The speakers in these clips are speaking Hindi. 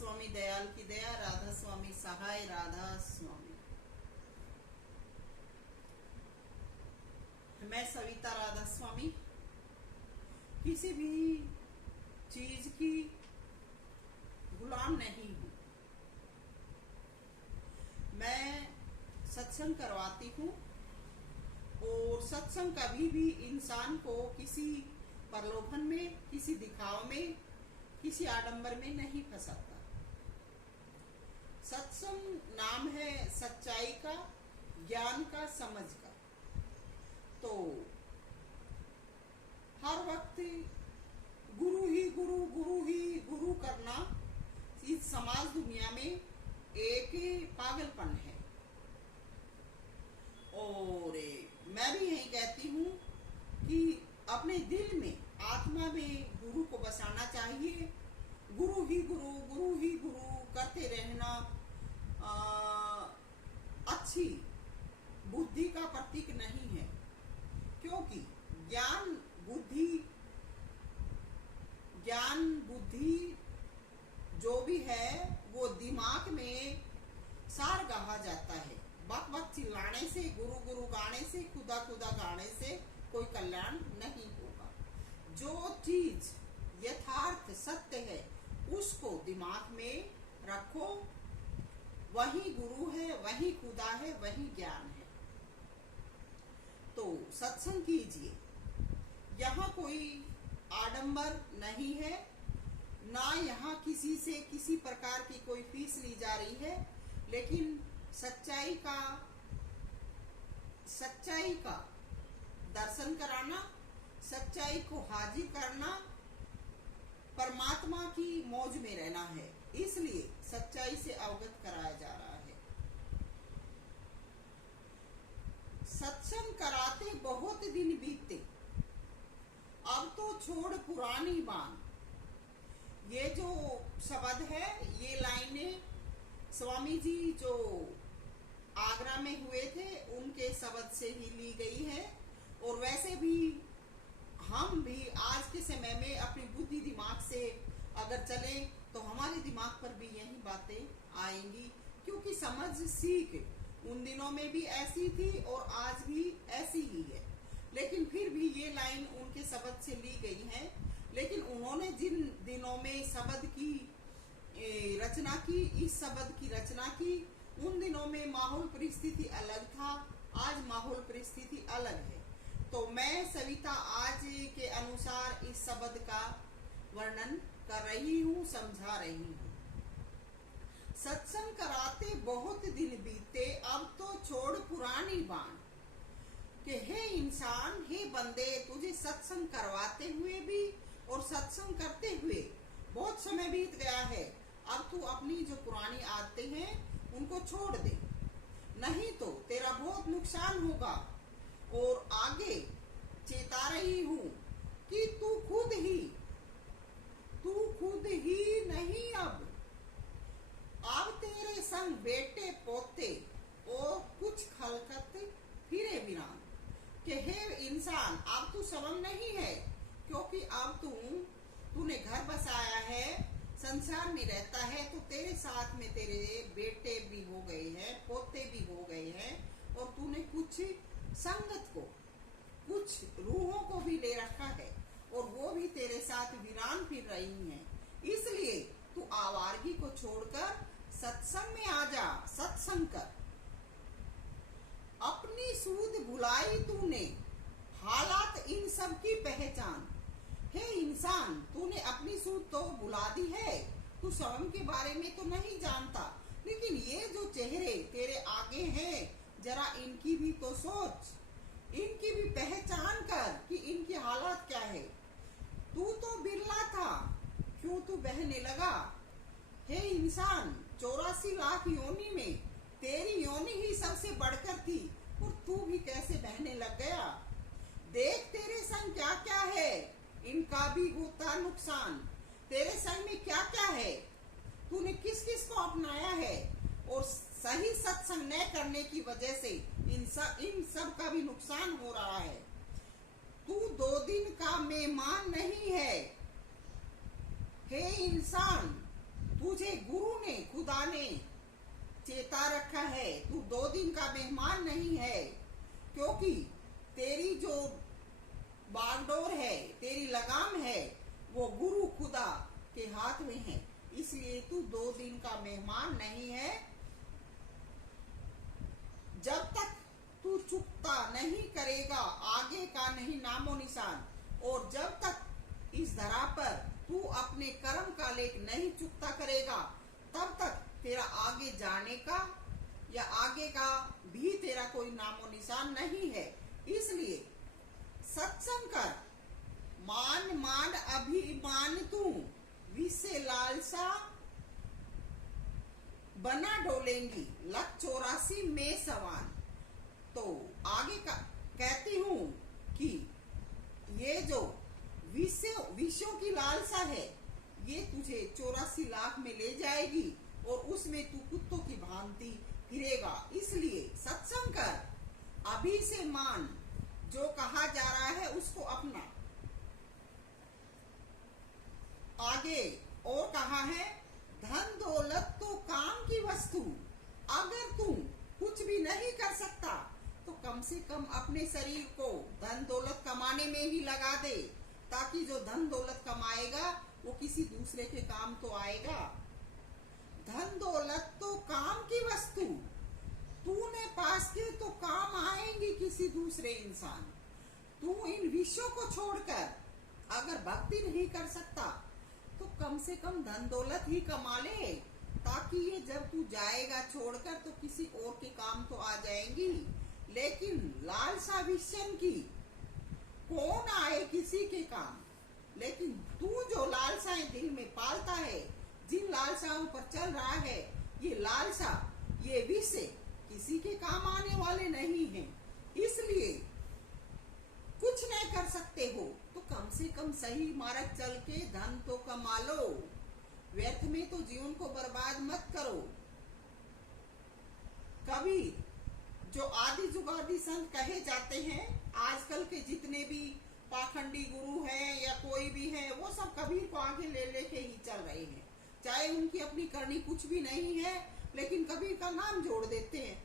स्वामी दयाल की दया, राधा स्वामी सहाय, राधा स्वामी। मैं सविता राधा स्वामी किसी भी चीज की गुलाम नहीं हूँ। मैं सत्संग करवाती हूँ और सत्संग कभी भी इंसान को किसी प्रलोभन में, किसी दिखाव में, किसी आडंबर में नहीं फंसाता। सत्संग नाम है सच्चाई का, ज्ञान का, समझ का। तो हर वक्त गुरु ही गुरु, गुरु ही गुरु करना इस समाज दुनिया में एक पागलपन है। और मैं भी यही कहती हूँ कि अपने दिल में, आत्मा में गुरु को बसाना चाहिए। गुरु ही गुरु, गुरु ही गुरु करते रहना अच्छी बुद्धि का प्रतीक नहीं है, क्योंकि ज्ञान बुद्धि जो भी है वो दिमाग में सार कहा जाता है। बक बक चिल्लाने से, गुरु गुरु गाने से, खुदा खुदा गाने से कोई कल्याण नहीं होगा। जो चीज यथार्थ सत्य है उसको दिमाग में रखो। वही गुरु है, वही खुदा है, वही ज्ञान है। तो सत्संग कीजिए। यहाँ कोई आडंबर नहीं है, ना यहाँ किसी से किसी प्रकार की कोई फीस ली जा रही है, लेकिन सच्चाई का दर्शन कराना, सच्चाई को हाजिर करना, परमात्मा की मौज में रहना है। इसलिए सच्चाई से अवगत कराया जा रहा है। सत्संग कराते बहुत दिन बीते, अब तो छोड़ पुरानी बात। ये जो शब्द है, ये लाइनें स्वामी जी जो आगरा में हुए थे उनके शब्द से ही ली गई है। और वैसे भी हम भी आज के समय में अपनी बुद्धि दिमाग से अगर चले तो हमारे दिमाग पर भी यही बातें आएंगी, क्योंकि समझ सीख उन दिनों में भी ऐसी थी और आज भी ऐसी ही है। लेकिन फिर भी ये लाइन उनके शब्द से ली गई है। लेकिन उन्होंने जिन दिनों में शब्द की रचना की, इस शब्द की रचना की, उन दिनों में माहौल परिस्थिति अलग था, आज माहौल परिस्थिति अलग है। तो मैं सविता आज के अनुसार इस शब्द का वर्णन कर रही हूँ, समझा रही हूँ। सत्संग कराते बहुत दिन बीते, अब तो छोड़ पुरानी बात। कि हे इंसान, हे बंदे, तुझे सत्संग करवाते हुए भी और सत्संग करते हुए बहुत समय बीत गया है। अब तू अपनी जो पुरानी आदतें हैं उनको छोड़ दे, नहीं तो तेरा बहुत नुकसान होगा। और आगे चेता रही हूँ कि तू खुद ही नहीं, अब तेरे संग बेटे पोते और कुछ खलकत फिरे वीरान। कि हे इंसान, अब तू सबम नहीं है, क्योंकि अब तूने घर बसाया है, संसार में रहता है, तो तेरे साथ में तेरे बेटे भी हो गए हैं, पोते भी हो गए हैं, और तूने कुछ संगत को, कुछ रूहों को भी ले रखा है, और वो भी तेरे साथ वीरान फिर रही हैं। इसलिए तू आवारगी को छोड़कर सत्संग में आ जा, सत्संग कर। अपनी सूद भुलाई तूने, हालात इन सब की पहचान। हे इंसान, तूने अपनी सूद तो भुला दी है, तू स्वयं के बारे में तो नहीं जानता, लेकिन ये जो चेहरे तेरे आगे हैं, जरा इनकी भी तो सोच, इनकी भी पहचान कर कि इनकी हालत क्या है। तू तो बिरला था, क्यों तू बहने लगा। हे इंसान, 84 लाख योनि में तेरी योनि ही सबसे बढ़कर थी, और तू भी कैसे बहने लग गया। देख तेरे संग क्या क्या है, इनका भी होता नुकसान। तेरे संग में क्या क्या है, तूने किस किस को अपनाया है, और सही सत्संग न करने की वजह से इन सब का भी नुकसान हो रहा है। तू 2 दिन का मेहमान नहीं है। हे इंसान, तुझे गुरु ने, खुदा ने चेता रखा है, तू 2 दिन का मेहमान नहीं है, क्योंकि तेरी जो बागडोर है, तेरी लगाम है, वो गुरु खुदा के हाथ में है। इसलिए तू 2 दिन का मेहमान नहीं है। जब तक तू चुकता नहीं करेगा, आगे का नहीं नामो निशान, और जब तक इस धरा पर तू अपने कर्म का लेख नहीं चुकता करेगा, तब तक तेरा आगे जाने का या आगे का भी तेरा कोई नामो निशान नहीं है। इसलिए सत्संग कर, मान मान अभिमान तू, विषय लालसा बना डोलेंगी, लख 84 में सवान। तो आगे का कहती हूं कि ये जो विषयों की लालसा है, ये तुझे 84 लाख में ले जाएगी और उसमें तू कुत्तों की भांति फिरेगा। इसलिए सत्संग कर, अभी से मान, जो कहा जा रहा है उसको अपना। आगे और कहा है, धन दौलत तो काम की वस्तु, अगर तू कुछ भी नहीं कर सकता तो कम से कम अपने शरीर को धन दौलत कमाने में ही लगा दे, ताकि जो धन दौलत कमाएगा वो किसी दूसरे के काम तो आएगा। धन दौलत तो काम की वस्तु, तूने पास के तो काम आएंगी किसी दूसरे इंसान। तू इन विषयों को छोड़कर अगर भक्ति नहीं कर सकता तो कम से कम धन दौलत ही कमा ले, ताकि ये जब तू जाएगा छोड़कर तो किसी और के काम तो आ जाएंगी। लेकिन लालसा विषय की कौन आए किसी के काम, लेकिन तू जो लालसाएं दिल में पालता है, जिन लालसाओं पर चल रहा है, ये लालसा, ये विषय किसी के काम आने वाले नहीं हैं। इसलिए कुछ नहीं कर सकते हो तो कम से कम सही मार्ग चल के धन तो कमा लो, व्यर्थ में तो जीवन को बर्बाद मत करो। कबीर जो आदि जुगादि संत कहे जाते हैं, आजकल के जितने भी पाखंडी गुरु हैं या कोई भी है, वो सब कबीर को आगे ले लेके ही चल रहे हैं। चाहे उनकी अपनी करनी कुछ भी नहीं है, लेकिन कबीर का नाम जोड़ देते हैं।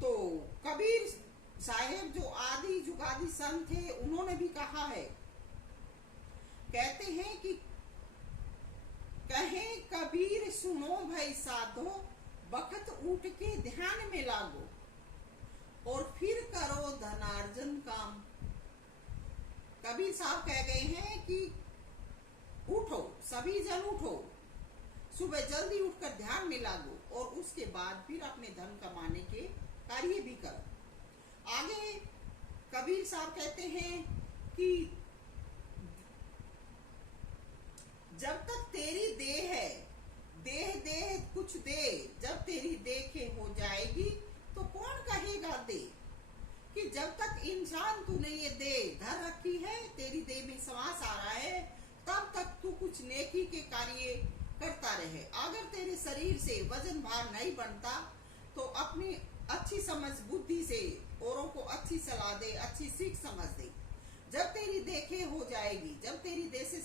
तो कबीर साहेब जो आदि जुगादि संत थे, उन्होंने भी कहा है, कहते हैं कि कहे कबीर सुनो भाई साधो, बखत उठ के ध्यान में लागो, और फिर करो धनार्जन काम। कबीर साहब कह गए हैं कि उठो, सभी जन उठो, सुबह जल्दी उठकर ध्यान में लागो, और उसके बाद फिर अपने धन कमाने के कार्य भी करो। आगे कबीर साहब कहते हैं कि जब तक तेरी देह है, देह कुछ दे, जब तेरी देखे हो जाएगी तो कौन कहेगा दे। कि जब तक इंसान तूने ये देह धर रखी है, तेरी देह में श्वास आ रहा है, तब तक तू कुछ नेकी के कार्य करता रहे। अगर तेरे शरीर से वजन भार नहीं बनता तो अपनी अच्छी समझ बुद्धि से औरों को अच्छी सलाह दे, अच्छी सीख समझ दे। जब तेरी देखे हो जाएगी, जब तेरी देह से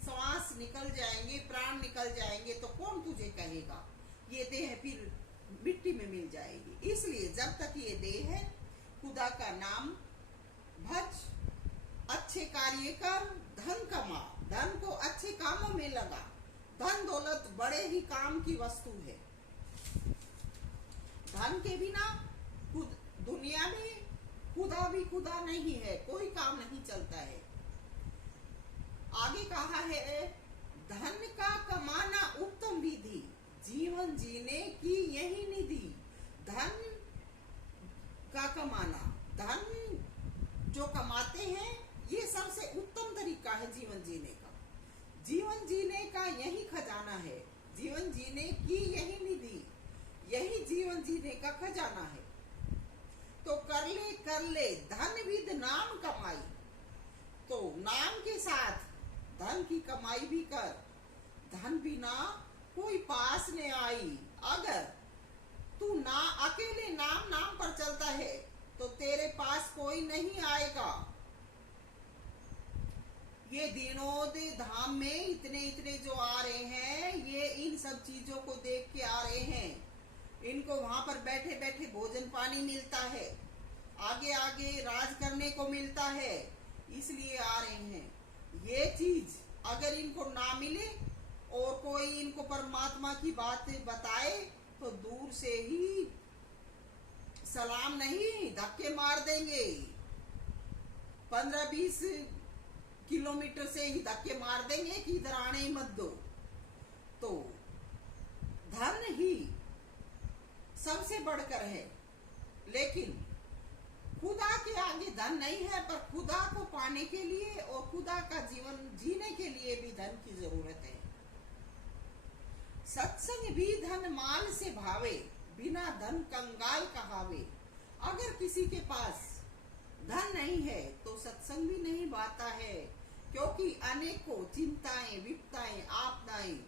श्वास निकल जाएंगे, प्राण निकल जाएंगे, तो कौन तुझे कहेगा। ये देह फिर मिट्टी में मिल जाएगी। इसलिए जब तक ये देह है, खुदा का नाम भज, अच्छे कार्य कर, धन कमा, धन को अच्छे कामों में लगा। धन दौलत बड़े ही काम की वस्तु है। धन के बिना दुनिया में खुदा भी खुदा नहीं है, कोई काम नहीं चलता है। आगे कहा है, धन का कमाना उत्तम विधि, जीवन जीने की यही निधि। धन का कमाना, धन जो कमाते हैं, ये सबसे उत्तम तरीका है जीवन जीने का। जीवन जीने का यही खजाना है, जीवन जीने की यही निधि, यही जीवन जीने का खजाना है। तो कर ले धन विद नाम कमाई। तो नाम के साथ धन की कमाई भी कर। धन बिना कोई पास नहीं आई। अगर तू ना अकेले नाम पर चलता है तो तेरे पास कोई नहीं आएगा। ये दीनोद धाम में इतने इतने जो आ रहे हैं, ये इन सब चीजों को देख के आ रहे हैं। इनको वहां पर बैठे बैठे भोजन पानी मिलता है, आगे आगे राज करने को मिलता है, इसलिए आ रहे हैं। ये चीज अगर इनको ना मिले और कोई इनको परमात्मा की बात बताए तो दूर से ही सलाम नहीं, धक्के मार देंगे। 15-20 किलोमीटर से ही धक्के मार देंगे कि इधर आने ही मत दो। तो धन ही सबसे बढ़कर है, लेकिन खुदा के आगे धन नहीं है। पर खुदा को पाने के लिए और खुदा का जीवन जीने के लिए भी धन की जरूरत है। सत्संग भी धन माल से भावे, बिना धन कंगाल कहावे। अगर किसी के पास धन नहीं है तो सत्संग भी नहीं बाता है, क्योंकि अनेकों चिंताएं, विपताएं, आपदाएं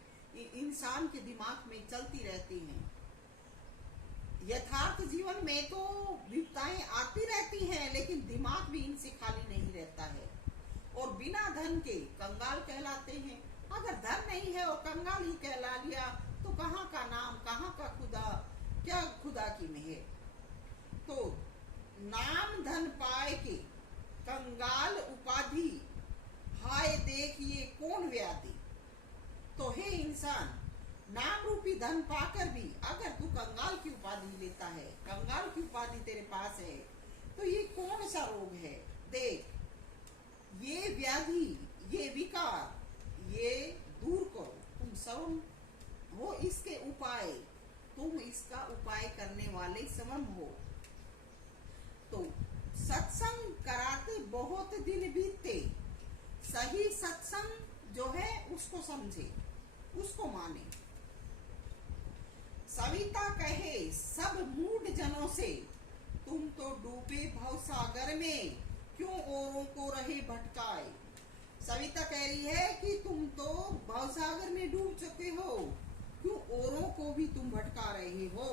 इंसान के दिमाग में चलती रहती हैं। यथार्थ जीवन में तो विपताएं आती रहती हैं, लेकिन दिमाग भी इनसे खाली नहीं रहता है और बिना धन के कंगाल कहलाते हैं। अगर धन नहीं है और कंगाल ही कहला लिया तो कहाँ का नाम, कहाँ का खुदा, क्या खुदा की मेहर। तो नाम धन पाए के कंगाल उपाधि, हाय देखिए कौन व्याधि। तो हे इंसान, नाम रूपी धन पाकर भी अगर तू कंगाल की उपाधि लेता है, कंगाल की उपाधि तेरे पास है, तो ये कौन सा रोग है। देख, ये व्याधि, ये विकार, ये दूर करो। तुम सवम हो इसके उपाय, तुम इसका उपाय करने वाले सवम हो। तो सत्संग कराते बहुत दिन बीते, सही सत्संग जो है उसको समझे, उसको माने। सविता कहे सब मूढ़ जनों से, तुम तो डूबे भव सागर में, क्यों औरों को रहे भटकाए। सविता कह रही है कि तुम तो भव सागर में डूब चुके हो, क्यों औरों को भी तुम भटका रहे हो।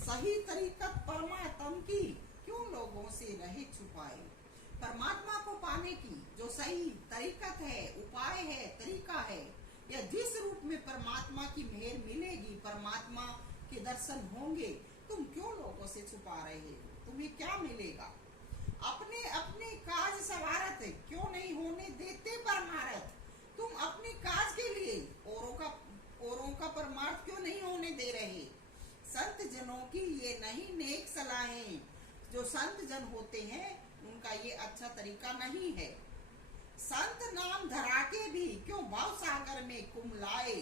सही तरीका परमात्मा की, क्यों लोगों से रहे छुपाए। परमात्मा को पाने की जो सही तरीकत है, उपाय है, तरीका है, या जिस रूप में परमात्मा की मेहर मिलेगी, परमात्मा के दर्शन होंगे, तुम क्यों लोगों से छुपा रहे हो। तुम्हें क्या मिलेगा। अपने अपने काज सवारत है, क्यों नहीं होने देते परमारथ। तुम अपने काज के लिए औरों का परमार्थ क्यों नहीं होने दे रहे। संत जनों की ये नहीं नेक सलाहें, जो संत जन होते हैं उनका ये अच्छा तरीका नहीं है। संत नाम धरा के भी क्यों भव सागर में कुमलाए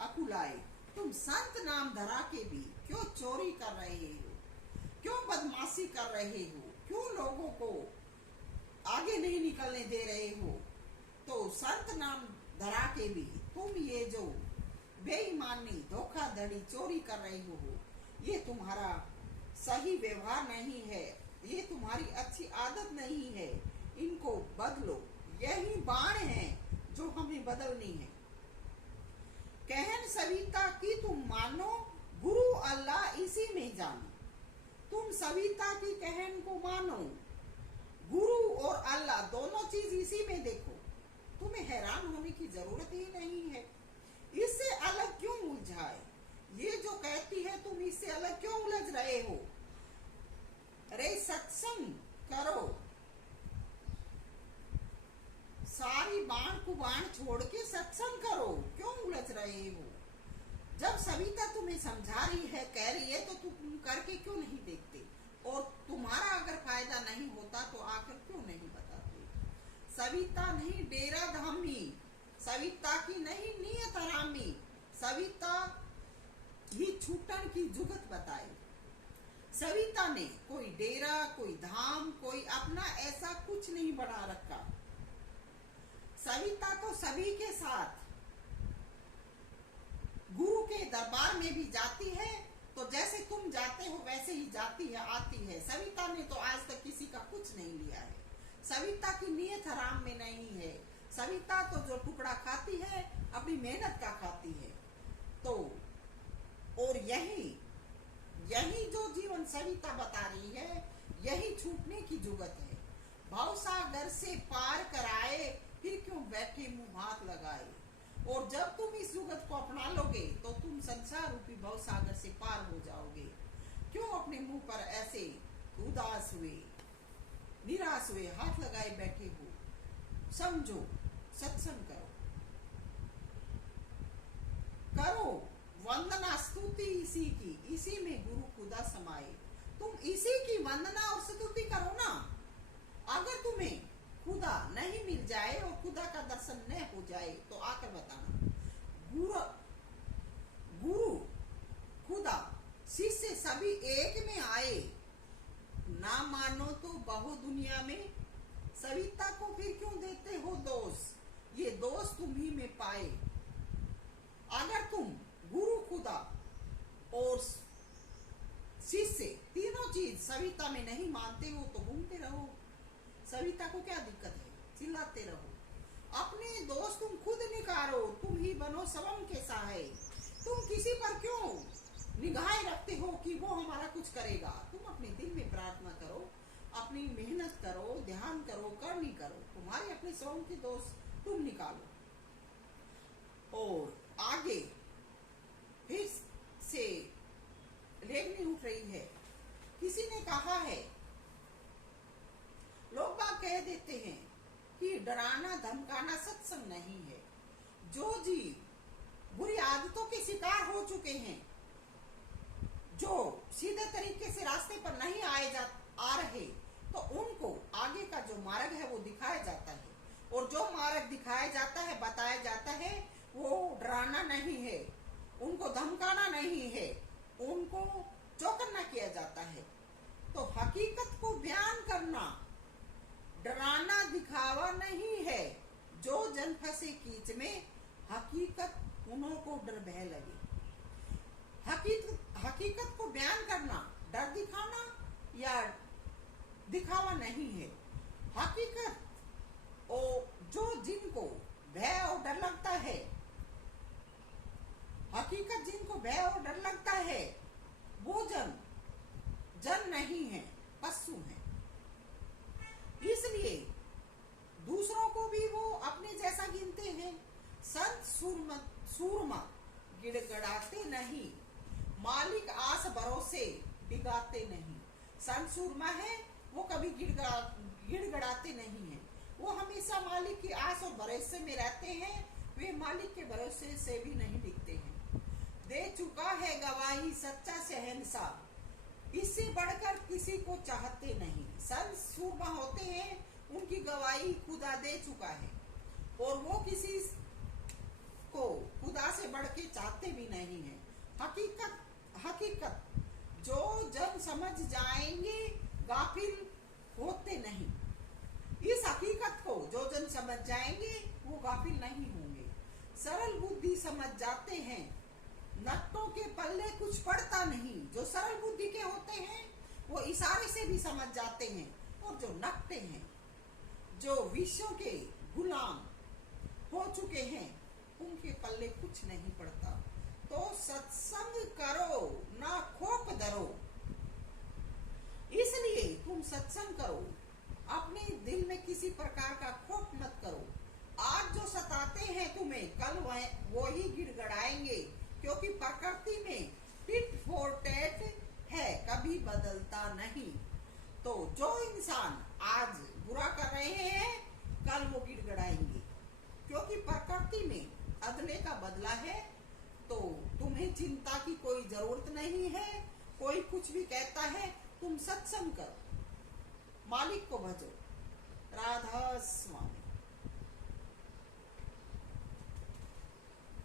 अकुलाए। तुम संत नाम धरा के भी क्यों चोरी कर रहे हो, क्यों बदमाशी कर रहे हो, क्यों लोगों को आगे नहीं निकलने दे रहे हो। तो संत नाम धरा के भी तुम ये जो बेईमानी, धोखाधड़ी, चोरी कर रहे हो, ये तुम्हारा सही व्यवहार नहीं है, ये तुम्हारी अच्छी आदत नहीं है। इनको बदलो, यही बाण है जो हमें बदलनी है। कहन सविता की तुम मानो, गुरु अल्लाह इसी में जानो। तुम सविता की कहन को मानो, गुरु और अल्लाह दोनों चीज इसी में देखो। तुम्हें हैरान होने की जरूरत ही नहीं है। इससे अलग क्यों उलझाए। ये जो कहती है तुम इससे अलग क्यों उलझ रहे हो। अरे सत्संग करो, सारी बाण कुबाण छोड़ के सत्संग करो, क्यों उलझ रहे हो। जब सविता तुम्हें समझा रही है, कह रही है, तो तुम करके क्यों नहीं देखते। और तुम्हारा अगर फायदा नहीं होता तो आकर क्यों नहीं बताते। सविता नहीं डेरा धामी, सविता की नहीं नियत हरामी। सविता ही छूटन की जुगत बताई। सविता ने कोई डेरा, कोई धाम, कोई अपना ऐसा कुछ नहीं बना रखा। सविता तो सभी के साथ गुरु के दरबार में भी जाती है, तो जैसे तुम जाते हो वैसे ही जाती है, आती है। सविता ने तो आज तक किसी का कुछ नहीं लिया है। सविता की नीयत हराम में नहीं है। सविता तो जो टुकड़ा खाती है अपनी मेहनत का खाती है। तो और यही जो जीवन सविता बता रही है, यही छूटने की जुगत है। भवसागर से पार कराए, फिर क्यों और जब तुम इस जुगत को अपना लोगे तो तुम संसार रूपी भव सागर से पार हो जाओगे। क्यों अपने मुंह पर ऐसे उदास हुए, निराश हुए, हाथ लगाए बैठे हो? समझो, सत्संग करो वंदना स्तुति इसी की, इसी में गुरु खुदा समाये। तुम इसी की वंदना और स्तुति करो ना। अगर तुम्हें खुदा नहीं मिल जाए और खुदा का दर्शन न हो जाए तो आकर बताना। गुरु खुदा शिष्य सभी एक में आए, ना मानो तो बहु दुनिया में सविता को फिर क्यों देते हो दोष? ये दोष तुम ही में पाए। अगर तुम गुरु खुदा और शिष्य तीनों चीज सविता में नहीं मानते हो तो घूमते रहो। सविता को क्या दिक्कत है, चिल्लाते रहो। अपने दोष तुम खुद निकालो, तुम ही बनो सबम के सहाय। तुम किसी पर क्यों निगाहें रखते हो कि वो हमारा कुछ करेगा? तुम अपने दिल में प्रार्थना करो, अपनी मेहनत करो, ध्यान करो, करनी करो। तुम्हारे अपने स्वयं के दोष तुम निकालो। और आगे फिर से लेखनी उठ रही है। किसी ने कहा है, लोग बात कह देते हैं कि डराना धमकाना सत्संग नहीं है। जो जीव बुरी आदतों के शिकार हो चुके हैं, जो सीधे तरीके से रास्ते पर नहीं आ रहे, तो उनको आगे का जो मार्ग है वो दिखाया जाता है। और जो मार्ग दिखाया जाता है, बताया जाता है, वो डराना नहीं है, उनको धमकाना नहीं है, उनको चौकन्ना किया जाता है। तो हकीकत को बयान करना डराना दिखावा नहीं है। जो जन फंसे कीच में, हकीकत उन्हों को डर भय लगे। हकीकत को बयान करना डर दिखाना या दिखावा नहीं है। हकीकत और जो जिनको भय और डर लगता है, हकीकत जिनको भय और डर लगता है, वो जन नहीं है, पशु है। इसलिए दूसरों को भी वो अपने जैसा गिनते हैं। संत सूरमा गिड़गड़ाते नहीं, मालिक आस भरोसे डिगाते नहीं। संत सूरमा है, वो कभी गिड़गड़ाते नहीं है। वो हमेशा मालिक की आस और भरोसे में रहते हैं। वे मालिक के भरोसे से भी नहीं दिखते हैं। दे चुका है गवाही सच्चा शहंशाह, इससे बढ़कर किसी को चाहते नहीं। संत सूरमा होते हैं, उनकी गवाही खुदा दे चुका है और वो किसी को खुदा से बढ़ के चाहते भी नहीं है। हकीकत जो जन समझ जाएंगे गाफिल होते नहीं। इस हकीकत को जो जन समझ जाएंगे वो गाफिल नहीं होंगे। सरल बुद्धि समझ जाते हैं, नट्टों के पल्ले कुछ पड़ता नहीं। जो सरल बुद्धि के होते हैं वो इशारे से भी समझ जाते हैं, और जो नट्टे हैं, जो विषयों के गुलाम हो चुके हैं, उनके पल्ले कुछ नहीं पड़ता। तो सत्संग करो, ना खोप धरो। इसलिए तुम सत्संग करो, अपने दिल में किसी प्रकार का खोप मत करो। आज जो सताते हैं तुम्हें, कल वो ही गिड़गड़ाएंगे, क्योंकि प्रकृति में टिट फॉर टैट है, कभी बदलता नहीं। तो जो इंसान आज बुरा कर रहे हैं, कल वो गिड़गड़ाएंगे, क्योंकि प्रकृति में अदले का बदला है। तो तुम्हें चिंता की कोई जरूरत नहीं है। कोई कुछ भी कहता है, तुम सत्संग करो, मालिक को भजो।